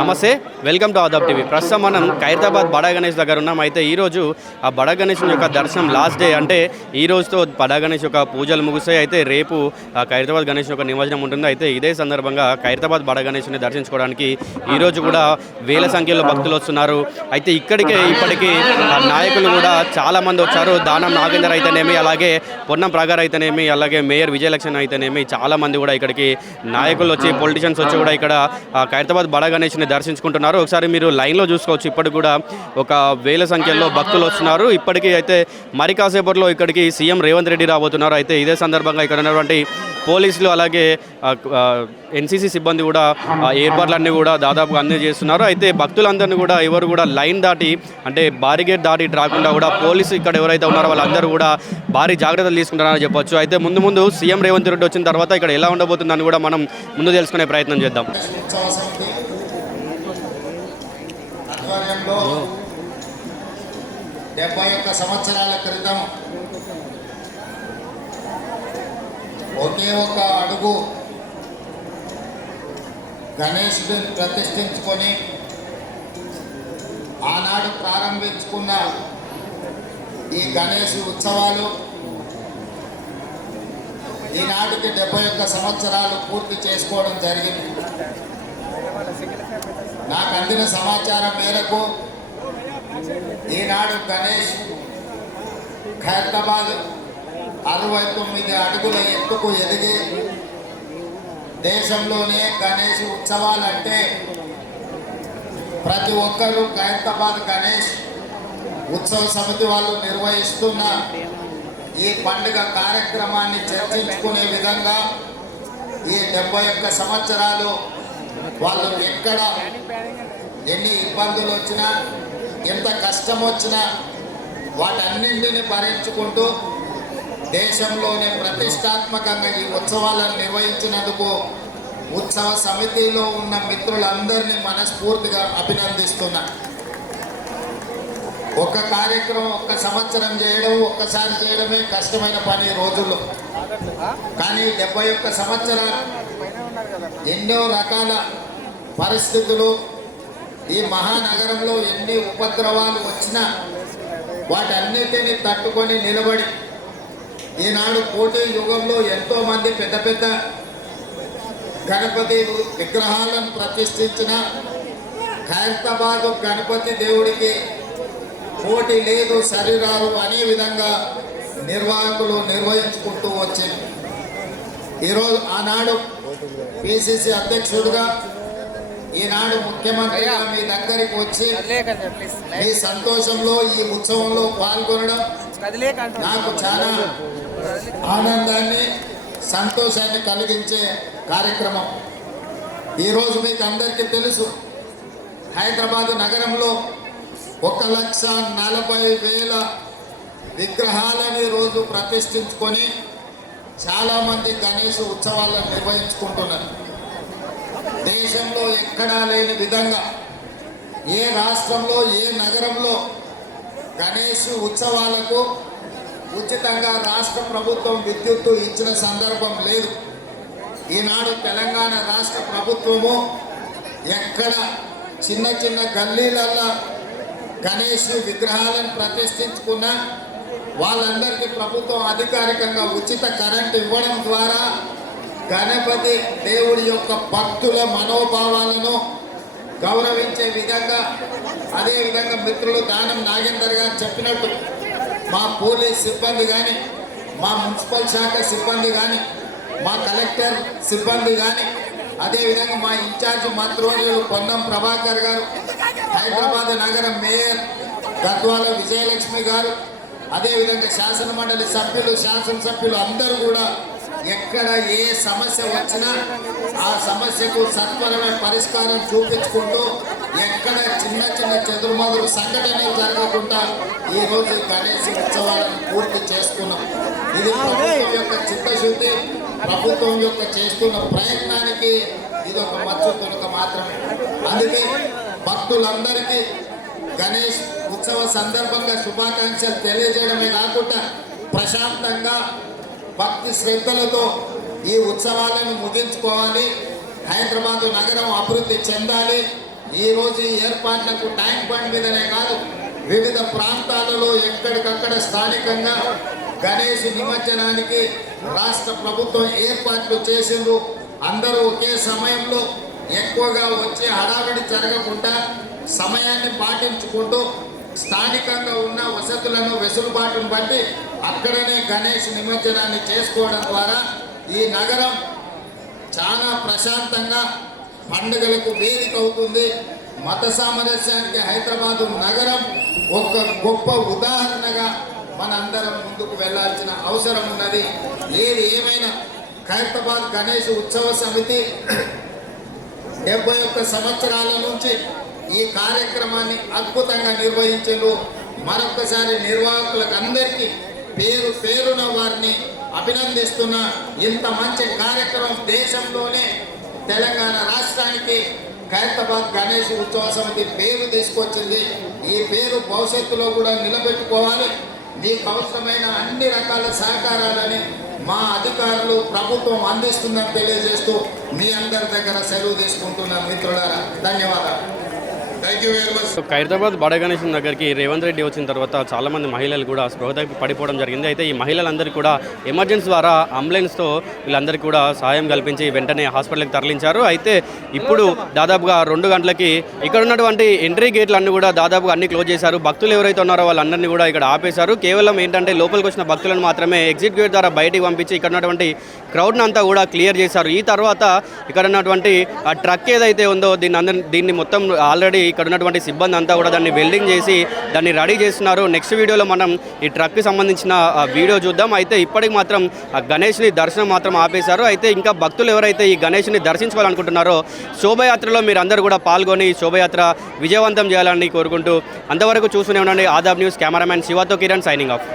నమస్తే, welcome to Aadab TV. ప్రస్తుతం మనం ఖైరతాబాద్ బడా గణేష్ దగ్గర ఉన్నాం. అయితే ఈరోజు ఆ బడా గణేష్ యొక్క దర్శనం లాస్ట్ డే, అంటే ఈ రోజుతో బడా గణేష్ యొక్క పూజలు ముగుస్తాయి. అయితే రేపు ఖైరతాబాద్ గణేష్ యొక్క నిమజ్జనం ఉంటుంది. అయితే ఇదే సందర్భంగా ఖైరతాబాద్ బడా గణేష్ని దర్శించుకోవడానికి ఈరోజు కూడా వేల సంఖ్యలో భక్తులు వస్తున్నారు. అయితే ఇప్పటికీ నాయకులు కూడా చాలామంది వచ్చారు. దానం నాగేందర్ అయితేనేమి, అలాగే పొన్నం ప్రగార్ అయితేనేమి, అలాగే మేయర్ విజయలక్ష్మి అయితేనేమి, చాలామంది కూడా ఇక్కడికి నాయకులు వచ్చి, పొలిటీషియన్స్ వచ్చి కూడా ఇక్కడ ఖైరతాబాద్ బడా గణేష్ని దర్శించుకుంటున్నారు. ఒకసారి మీరు లైన్లో చూసుకోవచ్చు. ఇప్పటికి కూడా ఒక వేల సంఖ్యలో భక్తులు వస్తున్నారు. ఇప్పటికీ అయితే మరి కాసేపట్లో ఇక్కడికి సీఎం రేవంత్ రెడ్డి రాబోతున్నారు. అయితే ఇదే సందర్భంగా ఇక్కడ ఉన్నటువంటి పోలీసులు అలాగే ఎన్సీసీ సిబ్బంది కూడా ఏర్పాట్లన్నీ కూడా దాదాపుగా అన్నీ చేస్తున్నారు. అయితే భక్తులందరినీ కూడా ఎవరు కూడా లైన్ దాటి, అంటే బారిగేట్ దాటి రాకుండా కూడా పోలీసు ఇక్కడ ఎవరైతే ఉన్నారో వాళ్ళందరూ కూడా భారీ జాగ్రత్తలు తీసుకుంటారని చెప్పొచ్చు. అయితే ముందు సీఎం రేవంత్ రెడ్డి వచ్చిన తర్వాత ఇక్కడ ఎలా ఉండబోతుందని కూడా మనం ముందు తెలుసుకునే ప్రయత్నం చేద్దాం. ఆధ్వర్యంలో 71 సంవత్సరాల క్రితం ఒకే ఒక అడుగు గణేశుడిని ప్రతిష్ఠించుకొని ఆనాడు ప్రారంభించుకున్న ఈ గణేష్ ఉత్సవాలు ఈనాటికి 71 సంవత్సరాలు పూర్తి చేసుకోవడం జరిగింది. నాకు అందిన సమాచారం మేరకు ఈనాడు గణేష్ ఖైరతాబాద్ 69 అడుగుల ఎత్తుకు ఎదిగి దేశంలోనే గణేష్ ఉత్సవాలంటే ప్రతి ఒక్కరూ ఖైరతాబాద్ గణేష్ ఉత్సవ సమితి వాళ్ళు నిర్వహిస్తున్న ఈ పండుగ కార్యక్రమాన్ని చర్చించుకునే విధంగా ఈ 71 సంవత్సరాలు వాళ్ళు ఎక్కడ ఎన్ని ఇబ్బందులు వచ్చినా, ఎంత కష్టం వచ్చినా వాటన్నింటిని భరించుకుంటూ దేశంలోనే ప్రతిష్టాత్మకంగా ఈ ఉత్సవాలను నిర్వహించినందుకు ఉత్సవ సమితిలో ఉన్న మిత్రులందరినీ మనస్ఫూర్తిగా అభినందిస్తున్నా. ఒక కార్యక్రమం ఒక్క సంవత్సరం చేయడం, ఒక్కసారి చేయడమే కష్టమైన పని రోజుల్లో. కానీ 71 సంవత్సరాలు ఎన్నో రకాల పరిస్థితులు, ఈ మహానగరంలో ఎన్ని ఉపద్రవాలు వచ్చినా వాటన్నిటిని తట్టుకొని నిలబడి ఈనాడు పోటీ యుగంలో ఎంతోమంది పెద్ద పెద్ద గణపతి విగ్రహాలను ప్రతిష్ఠించిన ఖైరతాబాద్ గణపతి దేవుడికి పోటీ లేదు, శరీరాలు అనే విధంగా నిర్వాహకులు నిర్వహించుకుంటూ వచ్చింది. ఈరోజు ఆనాడు పిసిసి అధ్యక్షుడిగా, ఈనాడు ముఖ్యమంత్రిగా మీ దగ్గరికి వచ్చి ఈ సంతోషంలో, ఈ ఉత్సవంలో పాల్గొనడం నాకు చాలా ఆనందాన్ని, సంతోషాన్ని కలిగించే కార్యక్రమం. ఈరోజు మీకు అందరికీ తెలుసు, హైదరాబాద్ నగరంలో 1,40,000 విగ్రహాలని రోజు ప్రతిష్ఠించుకొని చాలామంది గణేష్ ఉత్సవాలను నిర్వహించుకుంటున్నారు. దేశంలో ఎక్కడా లేని విధంగా ఏ రాష్ట్రంలో, ఏ నగరంలో గణేష్ ఉత్సవాలకు ఉచితంగా రాష్ట్ర ప్రభుత్వం విద్యుత్తు ఇచ్చిన సందర్భం లేదు. ఈనాడు తెలంగాణ రాష్ట్ర ప్రభుత్వము ఎక్కడ చిన్న చిన్న గల్లీలల్లో గణేష్ విగ్రహాలను ప్రతిష్ఠించుకున్న వాళ్ళందరికీ ప్రభుత్వం అధికారికంగా ఉచిత కరెంట్ ఇవ్వడం ద్వారా గణపతి దేవుడి యొక్క భక్తుల మనోభావాలను గౌరవించే విధంగా, అదేవిధంగా మిత్రులు దానం నాగేందర్ గారు చెప్పినట్టు మా పోలీస్ సిబ్బంది కానీ, మా మున్సిపల్ శాఖ సిబ్బంది కానీ, మా కలెక్టర్ సిబ్బంది కానీ, అదేవిధంగా మా ఇన్ఛార్జ్ మంత్రివర్యులు పొన్నం ప్రభాకర్ గారు, హైదరాబాద్ నగర మేయర్ గద్వాల విజయలక్ష్మి గారు, అదేవిధంగా శాసనమండలి సభ్యులు, శాసనసభ్యులు అందరూ కూడా ఎక్కడ ఏ సమస్య వచ్చినా ఆ సమస్యకు సత్వరమైన పరిష్కారం చూపించుకుంటూ ఎక్కడ చిన్న చిన్న చెదురుమదురు సంఘటనలు జరగకుండా ఈరోజు గణేష్ ఉత్సవాలను పూర్తి చేసుకున్నాం. ఇది ప్రభుత్వం యొక్క చిత్తశుద్ధి, ప్రభుత్వం యొక్క చేస్తున్న ప్రయత్నానికి ఇది ఒక మచ్చు తొలక మాత్రమే. అందుకే భక్తులందరికీ గణేష్ ఉత్సవ సందర్భంగా శుభాకాంక్షలు తెలియజేయడమే కాకుండా ప్రశాంతంగా భక్తి శ్రద్ధలతో ఈ ఉత్సవాలను ముగించుకోవాలి. హైదరాబాద్ నగరం అభివృద్ధి చెందాలి. ఈరోజు ఈ ఏర్పాట్లకు ట్యాంక్ బండ్ మీదనే కాదు వివిధ ప్రాంతాలలో ఎక్కడికక్కడ స్థానికంగా గణేష్ నిమజ్జనానికి రాష్ట్ర ప్రభుత్వం ఏర్పాట్లు చేసిండ్రు. అందరూ ఒకే సమయంలో ఎక్కువగా వచ్చి హడావిడి జరగకుండా సమయాన్ని పాటించుకుంటూ స్థానికంగా ఉన్న వసతులను వెసులుబాటును బట్టి అక్కడనే గణేష్ నిమజ్జనాన్ని చేసుకోవడం ద్వారా ఈ నగరం చాలా ప్రశాంతంగా పండుగలకు వేదిక అవుతుంది. మత సామరస్యానికి హైదరాబాదు నగరం ఒక గొప్ప ఉదాహరణగా మనందరం ముందుకు వెళ్ళాల్సిన అవసరం ఉన్నది. ఏది ఏమైనా ఖైరతాబాద్ గణేష్ ఉత్సవ సమితి 71 సంవత్సరాల నుంచి ఈ కార్యక్రమాన్ని అద్భుతంగా నిర్వహించారు. మరొకసారి నిర్వాహకులకు అందరికీ పేరు పేరున వారిని అభినందిస్తున్నా. ఇంత మంచి కార్యక్రమం దేశంలోనే తెలంగాణ రాష్ట్రానికి ఖైరతాబాద్ గణేష్ ఉత్సవ సమితి పేరు తీసుకొచ్చింది. ఈ పేరు భవిష్యత్తులో కూడా నిలబెట్టుకోవాలి. మీకు అవసరమైన అన్ని రకాల సహకారాలని మా అధికారులు ప్రభుత్వం అందిస్తుందని తెలియజేస్తూ మీ అందరి దగ్గర సెలవు తీసుకుంటున్నాను మిత్రులారా. ధన్యవాదాలు. Thank you very much. Khairatabad బడ గణేశం దగ్గరికి రేవంత్ రెడ్డి వచ్చిన తర్వాత చాలామంది మహిళలు కూడా స్పృహ తప్పి పడిపోవడం జరిగింది. అయితే ఈ మహిళలందరికీ కూడా ఎమర్జెన్సీ ద్వారా అంబులెన్స్తో వీళ్ళందరికీ కూడా సాయం కల్పించి వెంటనే హాస్పిటల్కి తరలించారు. అయితే ఇప్పుడు దాదాపుగా 2 గంటలకి ఇక్కడ ఉన్నటువంటి ఎంట్రీ గేట్లు అన్ని కూడా దాదాపుగా అన్ని క్లోజ్ చేశారు. భక్తులు ఎవరైతే ఉన్నారో వాళ్ళందరినీ కూడా ఇక్కడ ఆపేశారు. కేవలం ఏంటంటే లోపలికి వచ్చిన భక్తులను మాత్రమే ఎగ్జిట్ గేట్ ద్వారా బయటికి పంపించి ఇక్కడ ఉన్నటువంటి క్రౌడ్ని అంతా కూడా క్లియర్ చేశారు. ఈ తర్వాత ఇక్కడ ఉన్నటువంటి ఆ ట్రక్ ఏదైతే ఉందో దీన్ని మొత్తం ఆల్రెడీ ఇక్కడ ఉన్నటువంటి సిబ్బంది అంతా కూడా దాన్ని వెల్డింగ్ చేసి దాన్ని రెడీ చేస్తున్నారు. నెక్స్ట్ వీడియోలో మనం ఈ ట్రక్కి సంబంధించిన వీడియో చూద్దాం. అయితే ఇప్పటికి మాత్రం ఆ గణేష్ని దర్శనం మాత్రం ఆపేశారు. అయితే ఇంకా భక్తులు ఎవరైతే ఈ గణేష్ని దర్శించుకోవాలనుకుంటున్నారో శోభయాత్రలో మీరు అందరూ కూడా పాల్గొని శోభయాత్ర విజయవంతం చేయాలని కోరుకుంటూ అంతవరకు చూస్తూనే ఉండండి ఆదాబ్ న్యూస్. కెమెరామ్యాన్ శివతో కిరణ్ సైనింగ్ ఆఫ్.